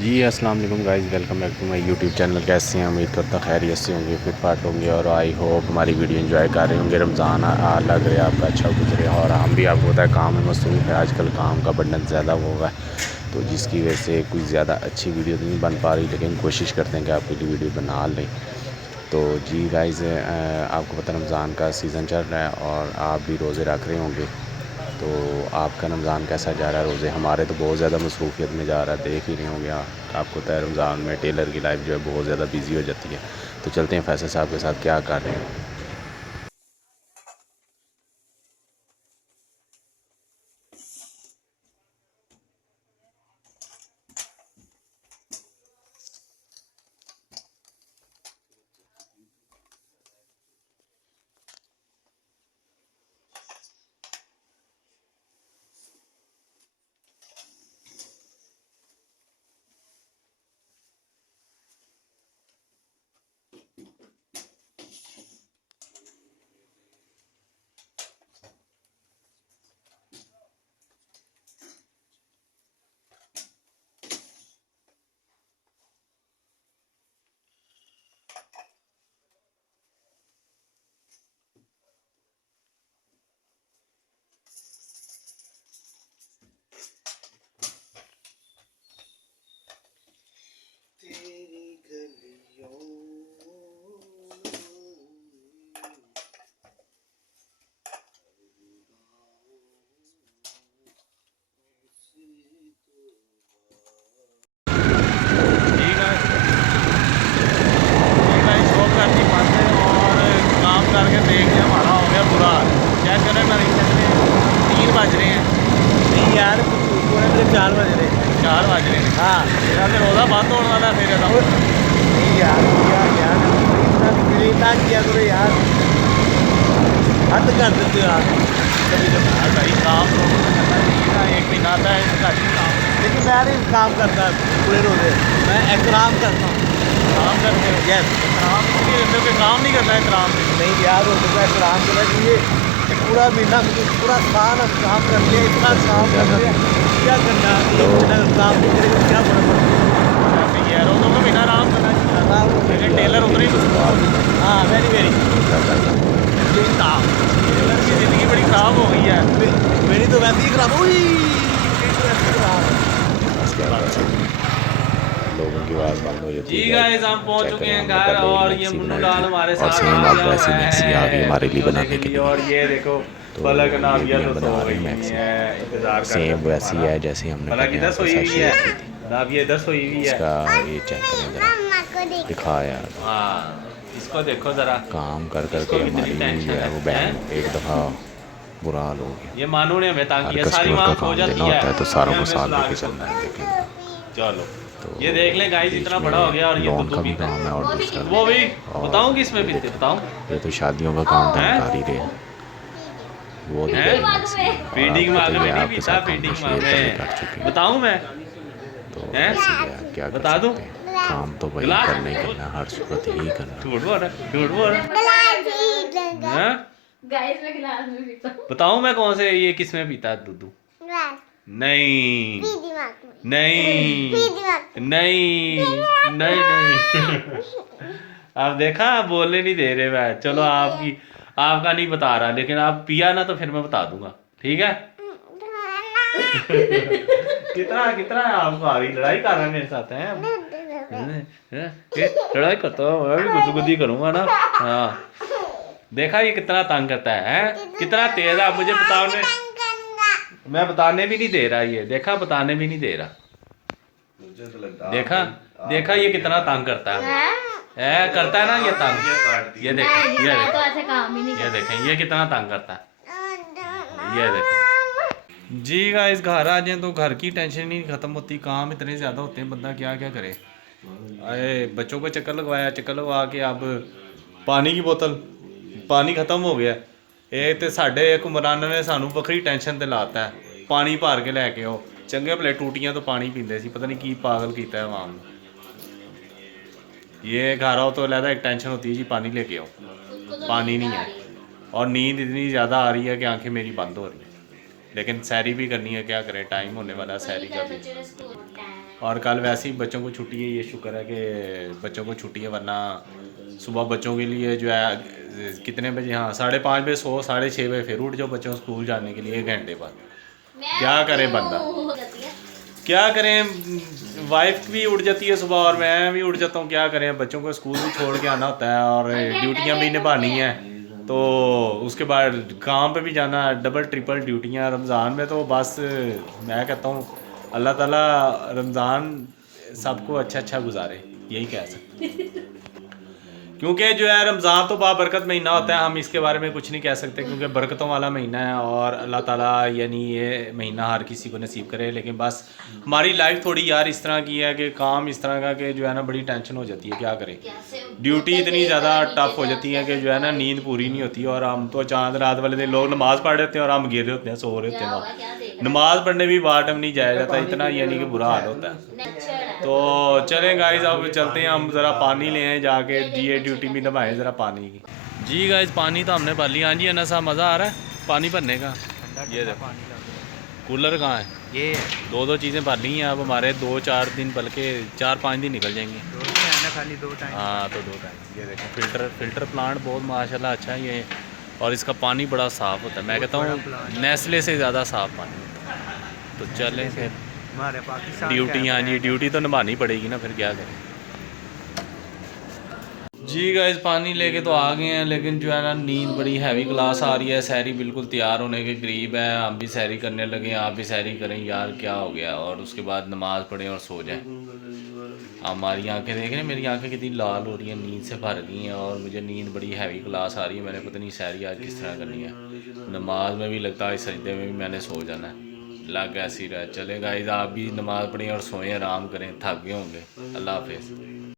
जी अस्सलाम वालेकुम guys, welcome back to my YouTube channel. कैसे हैं? उम्मीद करता खैरियत से होंगे, फिट फाट होंगे और आई होप हमारी वीडियो एंजॉय कर रहे होंगे। रमज़ान आ लग रहा है आपका अच्छा गुजरे और हम भी आपको पता है काम में मसरूफ़ है। आजकल काम का बर्डन ज़्यादा होगा तो जिसकी वजह से कुछ ज़्यादा अच्छी वीडियो नहीं बन पा रही, लेकिन कोशिश करते हैं कि आपके लिए वीडियो बना लें। तो जी गाइस, आपको पता रमज़ान का सीज़न चल रहा है और आप भी रोज़े रख रहे होंगे। तो आपका रमज़ान कैसा जा रहा है? रोज़े हमारे तो बहुत ज़्यादा मसरूफ़ियत में जा रहा है, देख ही रहे होंगे आपको पता है रमज़ान में टेलर की लाइफ जो है बहुत ज़्यादा बिजी हो जाती है। तो चलते हैं फैसल साहब के साथ क्या कर रहे हैं। शॉप करनी बंद है और काम करके देख लिया हमारा हो गया बुरा हाल। चेक करें मेरे कितने 3 बज रहे हैं। नहीं यार पूरे मेरे 4 बज रहे हैं। 4 बज रहे हैं। हाँ मेरा तो रोज़ा बंद होने वाला है मेरे का। नहीं यार क्या यार इतना किया करो यार, हद कर देते हो यार कभी कभी। यार भाई काम तो करना चाहिए ना, 1 महीना आता है इसका काम। लेकिन मैं नहीं काम करता पूरे रोजे, मैं एहतराम करता हूँ। काम करते हो यस, एहतराम नहीं करते हो, काम नहीं करना है एहतराम से। नहीं यार रोजे का एहतराम करना चाहिए। ये पूरा महीना पूरा साल हम काम कर लिया, इतना काम कर लिया, क्या करना? एक महीना काम नहीं करेगा क्या फर्क पड़ता है? ऐसे ही है, रोज़ों में बिना आराम करना चाहिए। आराम हो लेकिन गया। टेलर उधर ही हाँ वेरी वेरी टेलर की ज़िंदगी बड़ी ख़राब हो गई है। मेरी तो वैसे ही खराब हुई, मेरी तो वैसे ही खराब है। लोगों की आवाज़ बंद हो जाती जी है। गाइस, हम पहुंच चेक चुके करें, हैं हमने घर पहले एक और ये मैक्सी मुन्नू बनाई लाल थी हमारे और साथ सेम आ अब गया वैसी हुआ मैक्सी आ गई है हमारे लिए सोने बनाने के के लिए। लिए। और ये देखो तो पलक ये नाबिया भी तो हम सो बना रहे गई हैं हुई मैक्सी। है इंतजार कर सेम करके वैसी हमारा। है जैसे हमने पलक पहले इधर आपके सोई साथ हुई है, शेयर की थी। नाबिया इधर सोई हुई है। इसका ये चेक करें ज़रा, दिखा यार। हाँ इसको देखो जरा, काम कर कर इसको के कितनी हमारी जो टेंशन है है, वो हैं? बैंड एक दफ़ा बुरा हाल हो गया। ये मानू ने हमें तंग हर किया, सारी कस्टमर माँ का खो काम देना जाती है, होता है तो सारों ये को हमें साथ सुला के लेके चलना सोता है, है। लेकिन चलो तो ये देख लें गाइस, बीच इतना में बड़ा हो गया और ये लोन दुद्धू का भी पीता काम है। है और दूसरा वो भी और बताऊं कि इसमें ये पीते, देखें, बताऊं ये तो शादियों का काम था, हम हैं? कर ही रहे हैं। वो हैं? दिखाई मैक्सी में और फीडिंग आपको पता मांग ही में है, नहीं आपके पीता, साथ काम तो फीडिंग मांग शेयर पहले में कर चुके हैं। बताऊं मैं, तो हैं? ऐसे ही है, क्या कर बता दूं? सकते हैं, काम तो वही गिलास करना ही करना है, हर सूरत यही करना। झूठ बोल रहा है, झूठ बोल रहा है। हैं? गाइस मैं गिलास में पीता हूँ। बताऊं मैं कौन से ये किस में पीता है दूध? नहीं नहीं नहीं नहीं नहीं आप देखा, आप बोलने नहीं दे रहे। मैं चलो आपकी आपका नहीं बता रहा, लेकिन आप पिया ना तो फिर मैं बता दूंगा, ठीक है? कितना कितना है आपको आ रही, लड़ाई कर रहे हैं मेरे साथ हैं? लड़ाई करता हूँ मैं भी, गुद्दू गुद्दी करूंगा ना। हाँ देखा ये कितना तंग करता है? कितना तेज है, आप मुझे बताने, मैं बताने भी नहीं दे रहा, ये देखा बताने भी नहीं दे रहा। देखा देखा ये कितना तंग करता है करता है ना ये तंग, ये देखें, नहीं, ये मैं तो देखें, ऐसे काम ही नहीं ये करती। देखें ये कितना तंग करता है, ये देखें। जी गाइस, घर आ जाए तो घर की टेंशन नहीं ख़त्म होती, काम इतने ज़्यादा होते हैं, बंदा क्या क्या करे। अरे बच्चों को चक्कर लगवाया, चक्कर लगवा के अब पानी की बोतल, पानी ख़त्म हो गया। ਇਹ ਤੇ ਸਾਡੇ ਹੁਕਮਰਾਨਾਂ ਨੇ ਸਾਨੂੰ ਵੱਖਰੀ ਟੈਨਸ਼ਨ ਤੇ ਲਾਤਾ ਹੈ, ਪਾਣੀ ਭਰ ਕੇ ਲੈ ਕੇ ਆਓ। ਚੰਗੇ ਭਲੇ ਟੂਟੀਆਂ ਤੋਂ ਪਾਣੀ ਪੀਂਦੇ ਸੀ, ਪਤਾ नहीं ਕੀ पागल ਕੀਤਾ है आवाम ने। ये घर आओ तो अलहदा एक टेंशन होती है जी, पानी लेके आओ, पानी नहीं है। और नींद इतनी ज़्यादा आ रही है कि आंखें मेरी बंद हो रही हैं, लेकिन सैरी भी करनी है, क्या करें, टाइम होने वाला है सैरी का भी। और कल वैसे ही बच्चों को छुट्टी है, ये शुक्र है कि बच्चों को छुट्टी है, वरना सुबह बच्चों के लिए जो है कितने बजे, हाँ 5:30 बजे सो, 6:30 बजे फिर उठ जाओ बच्चों को स्कूल जाने के लिए 1 घंटे बाद। क्या करे बंदा, क्या करें, वाइफ भी उठ जाती है सुबह और मैं भी उठ जाता हूँ, क्या करें, बच्चों को स्कूल भी छोड़ के आना होता है और ड्यूटियाँ भी निभानी है, तो उसके बाद काम पे भी जाना, डबल ट्रिपल ड्यूटियाँ रमज़ान में। तो बस मैं कहता हूँ अल्लाह ताला रमज़ान सबको अच्छा गुजारे, यही कह सकते, क्योंकि जो है रमज़ान तो बाबरकत महीना होता है, हम इसके बारे में कुछ नहीं कह सकते क्योंकि बरकतों वाला महीना है और अल्लाह ताला यानी ये महीना हर किसी को नसीब करे। लेकिन बस हमारी लाइफ थोड़ी यार इस तरह की है कि काम इस तरह का कि जो है ना बड़ी टेंशन हो जाती है, क्या करें, ड्यूटी इतनी ज़्यादा टफ हो जाती है कि जो है ना नींद पूरी नहीं होती और हम तो चांद रात वाले दिन लोग नमाज़ पढ़ रहे होते हैं और हम गिर रहे होते हैं, सो रहे होते हैं, नमाज़ पढ़ने भी बार टाइम नहीं जाया जाता, इतना यानी कि बुरा हाल होता है। तो चलें गाइस अब चलते हैं, हम ज़रा पानी ले आए जाके, ये ड्यूटी भी निभाएं ज़रा पानी की। जी गाइस पानी तो हमने भर लिया। हाँ जी अन्ना साहब मज़ा आ रहा है पानी भरने का? ये देखो कूलर कहाँ है, ये 2 चीज़ें भर ली हैं, अब हमारे 2-4 दिन बल्कि 4-5 दिन निकल जाएंगे। खाली 2 टाइम। हाँ तो 2 टाइम। ये देखो फिल्टर प्लांट बहुत माशाल्लाह अच्छा है ये, और इसका पानी बड़ा साफ़ होता है, मैं कहता हूँ नेस्ले से ज़्यादा साफ़ पानी होता है। तो चलें फिर हमारे पाकिस्तान ड्यूटी, हाँ जी ड्यूटी तो निभानी पड़ेगी ना, फिर क्या करें। जी गाइस पानी लेके तो आ गए हैं, लेकिन जो है ना नींद बड़ी हैवी क्लास आ रही है, सहरी बिल्कुल तैयार होने के करीब है, हम भी सहरी करने लगे, आप भी सहरी करें यार, क्या हो गया, और उसके बाद नमाज़ पढ़ें और सो जाएं। हमारी आंखें देख रहे हैं, मेरी आंखें कितनी लाल हो रही हैं, नींद से भर गई हैं और मुझे नींद बड़ी हैवी क्लास आ रही है, मैंने पता नहीं सहरी आज किस तरह करनी है, नमाज में भी लगता है, सजदे में भी मैंने सो जाना है, लग ऐसी रहा। चले गाइस आप भी नमाज़ पढ़ें और सोएं, आराम करें, थक गए होंगे। अल्लाह हाफिज़।